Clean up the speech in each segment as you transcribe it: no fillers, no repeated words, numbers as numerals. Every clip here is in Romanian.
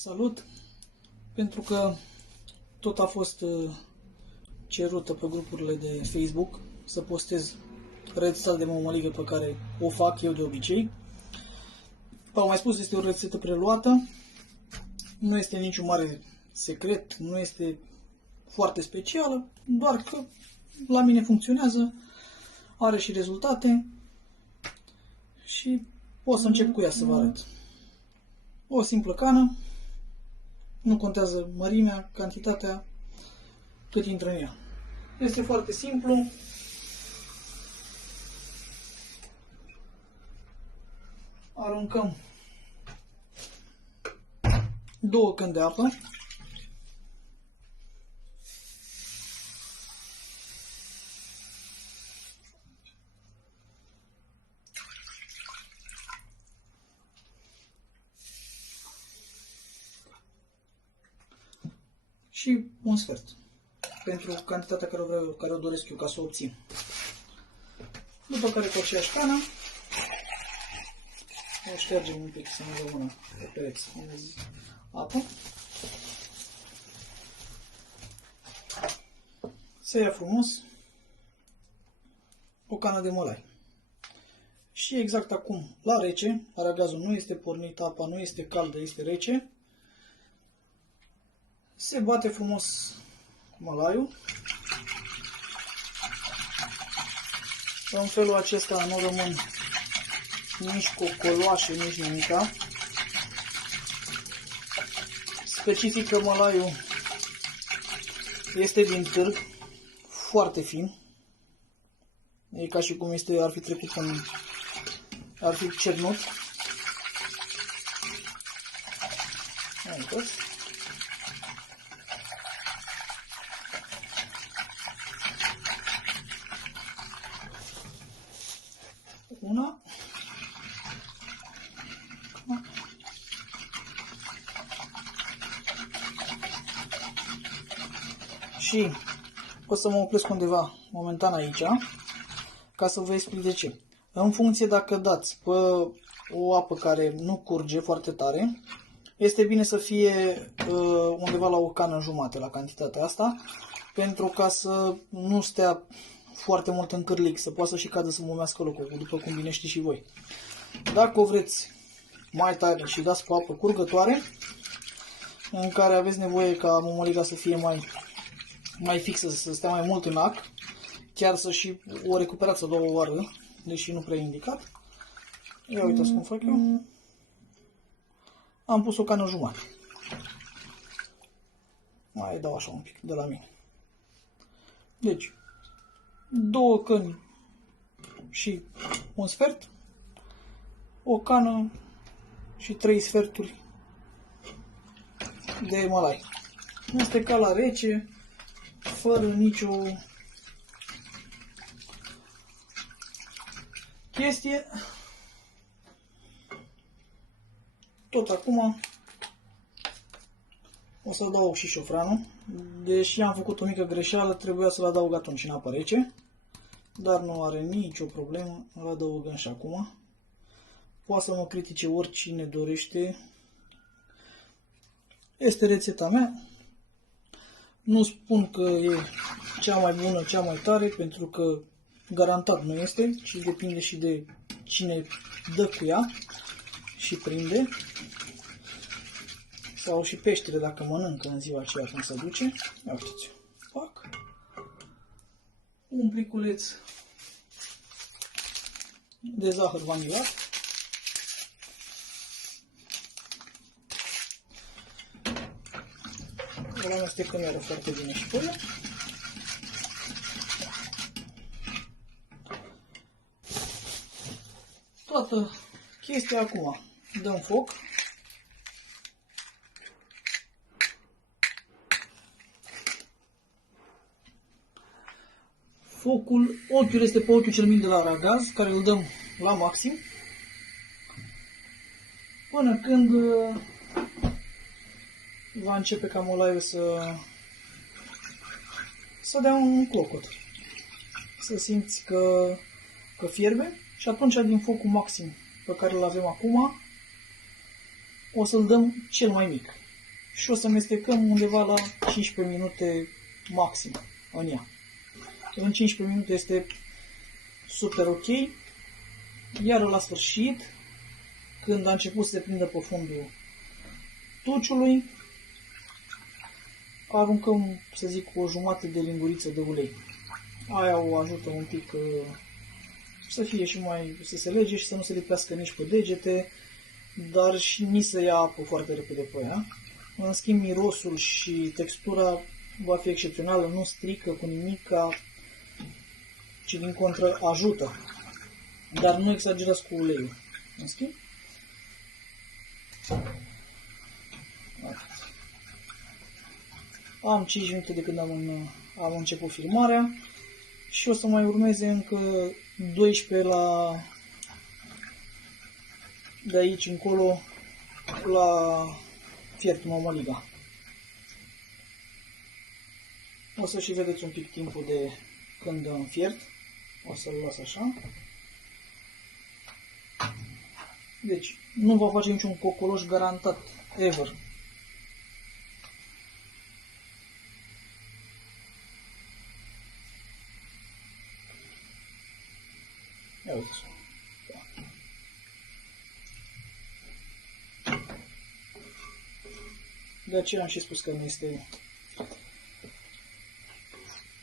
Salut! Pentru că tot a fost cerută pe grupurile de Facebook să postez rețeta de mămăligă pe care o fac eu de obicei. V-am mai spus, este o rețetă preluată, nu este niciun mare secret, nu este foarte specială, doar că la mine funcționează, are și rezultate și pot să încep cu ea să vă arăt. O simplă cană, nu contează mărimea, cantitatea, cât intră în ea. Este foarte simplu. Aruncăm 2 căni de apă. Și un sfert pentru cantitatea care o doresc eu ca să o obțin. După care cu aceeași cană o ștergem un pic să nu rămână pe pereți apă. Se ia frumos o cană de mălai. Și exact acum, la rece, aragazul nu este pornit, apa nu este caldă, este rece. Se bate frumos mălaiul. În felul acesta nu rămân nici cocoloașe, nici nimica. Specific că mălaiul este din târg, foarte fin. E ca și cum ar fi trecut ar fi cernut. Uitați. Una. Și o să mă opresc undeva momentan aici ca să vă explic de ce. În funcție dacă dați pe o apă care nu curge foarte tare, este bine să fie undeva la o cană jumate la cantitatea asta, pentru ca să nu stea foarte mult în cârlic, să poată și cadă să mumească locul, după cum bine știți și voi. Dacă o vreți mai tare și dați pe apă curgătoare, în care aveți nevoie ca mămăliga să fie mai fixă, să stea mai mult în ac, chiar să și o recuperați a doua oară, deși nu prea e indicat. Ia uitați cum fac eu. Am pus o cană jumătate. Mai dau așa un pic de la mine. Deci, 2 căni și un sfert, o cană și 3 sferturi de mălai. Este ca la rece, fără nicio chestie. Tot acum o să adaug și șofranul. Deși am făcut o mică greșeală, trebuia să-l adaug atunci în apă rece. Dar nu are nicio problemă, îl adăugăm și acum. Poate să mă critique oricine dorește. Este rețeta mea. Nu spun că e cea mai bună, cea mai tare, pentru că garantat nu este, ci depinde și de cine dă cu ea și prinde. Sau și peștele dacă mănâncă în ziua aceea când se duce. Ia uitați, fac un pliculeț de zahăr vanilat. Îl amestecăm iară foarte bine și pe el. Toată chestia acum dăm foc. Ochiul este pe ochiul cel mic de la aragaz, care îl dăm la maxim, până când va începe ca mălaiul să dea un clocot. Să simți că fierbe și atunci din focul maxim pe care îl avem acum o să-l dăm cel mai mic. și o să mestecăm undeva la 15 minute maxim în ea. În 15 minute este super ok, iar la sfârșit, când a început să se prindă pe fundul tuciului, aruncăm, să zic, o jumătate de linguriță de ulei. Aia o ajută un pic să fie și mai, să se lege și să nu se lipească nici pe degete, dar și nici să ia apă foarte repede pe ea. În schimb, mirosul și textura va fi excepțională, nu strică cu nimica, ci din contră ajută. Dar nu exagerați cu uleiul. În schimb, am 5 minute de când am început filmarea și o să mai urmeze încă 12 de aici încolo la fiert mămăliga. O să și vedeți un pic timpul de când dă în fiert. O să-l las așa. Deci, nu va face niciun cocoloș garantat, ever. Ia uite. De aceea am și spus că nu este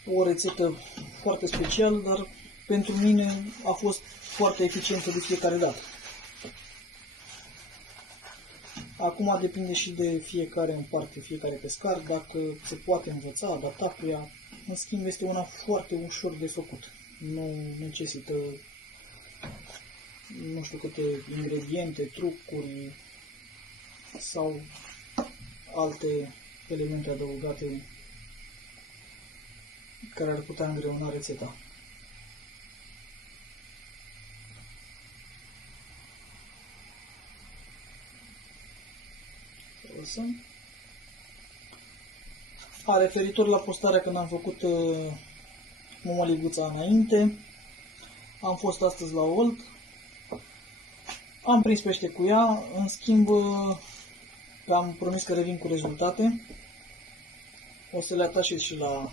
o rețetă foarte specială, dar pentru mine a fost foarte eficientă de fiecare dată. Acum depinde și de fiecare în parte, fiecare pescar, dacă se poate învăța, adapta cu ea. În schimb, este una foarte ușor de făcut. Nu necesită nu știu câte ingrediente, trucuri sau alte elemente adăugate care ar putea îngreuna rețeta. Referitor la postarea când am făcut mămăliguța înainte, am fost astăzi la Olt, am prins pește cu ea, în schimb am promis că revin cu rezultate, o să le atașez și la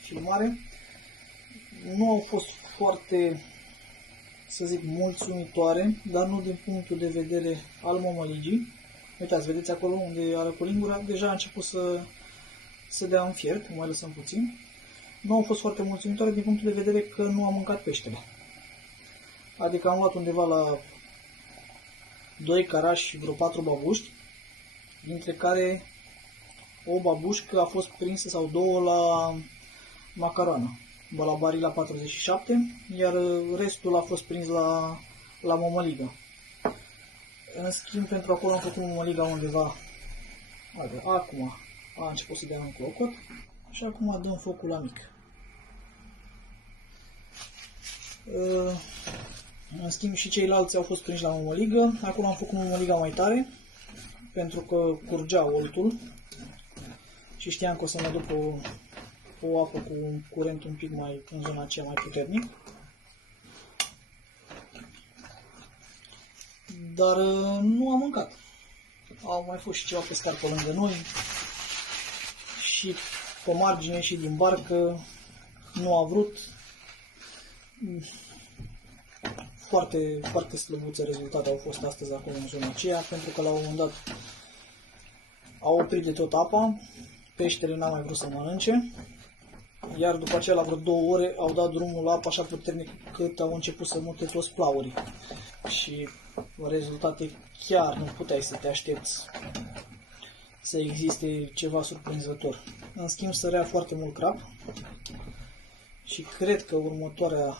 filmare. Nu au fost foarte, să zic, mulțumitoare, dar nu din punctul de vedere al mămăligii. Uitați, vedeți acolo unde ară cu lingura, deja a început să dea în fiert, mai lăsăm puțin. Nu au fost foarte mulțumitoare din punctul de vedere că nu am mâncat peștele. Adică am luat undeva la 2 carași și vreo 4 babuști, dintre care o babușcă a fost prinsă sau 2 la macaroană, la Barilla 47, iar restul a fost prins la mămăligă. În schimb, pentru acolo am făcut mămăliga undeva, acum a început să dea în clocot și acum dăm focul la mic. În schimb, și ceilalți au fost prinși la mămăligă. Acum am făcut mămăliga mai tare, pentru că curgea oltul și știam că o să mă duc o apă cu un curent un pic mai în zona aceea mai puternic. Dar nu am mâncat. Au mai fost și ceva pescari pe lângă noi și pe margine și din barcă. Nu a vrut. Foarte, foarte slăbuțe rezultate au fost astăzi acolo în zona aceea, pentru că la un moment dat au oprit de tot apa, peștele n-a mai vrut să mănânce, iar după aceea la vreo 2 ore au dat drumul la apă așa puternic cât au început să mute toți plaurii. Și rezultate chiar nu puteai să te aștepți să existe ceva surprinzător. În schimb, sărea foarte mult crab și cred că următoarea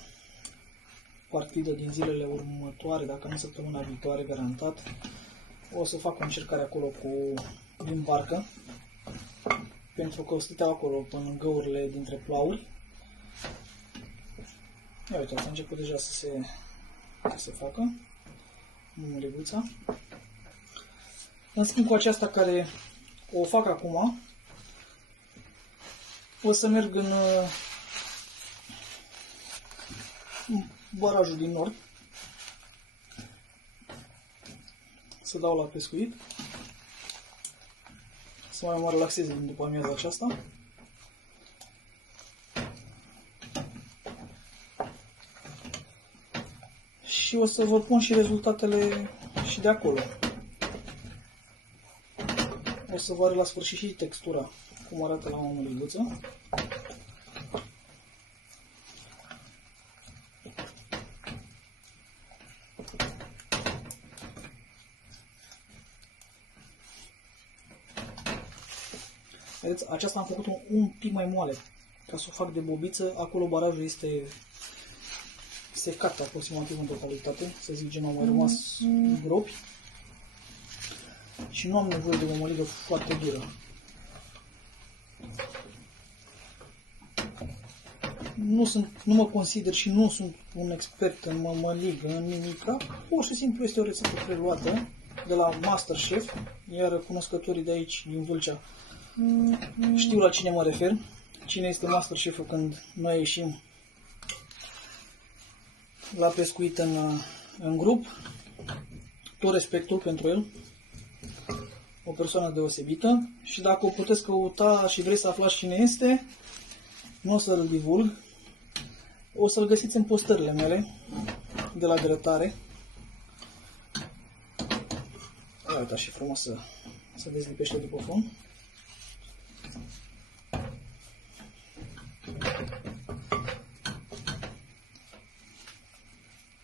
partidă din zilele următoare, dacă nu săptămâna viitoare, garantat, o să fac o încercare acolo din barcă, pentru că stăteau acolo până în găurile dintre plauri. Ia uite, a început deja să se facă mămăliguța. În schimb, cu aceasta care o fac acum, o să merg în barajul din nord să dau la pescuit, să mai mă relaxez după amiaza aceasta. Și o să vă pun și rezultatele și de acolo. O să vă arăt la sfârșit și textura, cum arată la o mămăliguță. Vedeți, aceasta am făcut-o un pic mai moale, ca să o fac de bobiță. Acolo barajul este secat aproximativ în totalitate, să zic, gen au mai rămas gropi. Și nu am nevoie de o mămăligă foarte dură. Nu mă consider și nu sunt un expert în mămăligă, în nimica. Pur și simplu este o rețetă preluată de la MasterChef, iar cunoscătorii de aici, din Vâlcea, știu la cine mă refer. Cine este MasterChef-ul când noi ieșim la pescuit în grup. Tot respectul pentru el. O persoană deosebită. Și dacă o puteți căuta și vreți să aflați cine este, nu o să-l divulg. O să-l găsiți în postările mele de la grătare. Uite, și frumos să dezlipește după fund.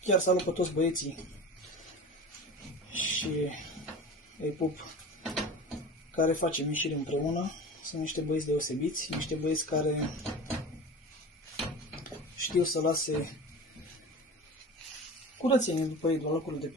Chiar salut pe toți băieții și îi pup care facem ieșiri împreună. Sunt niște băieți deosebiți, niște băieți care știu să lase curățenie după ei, la locurile de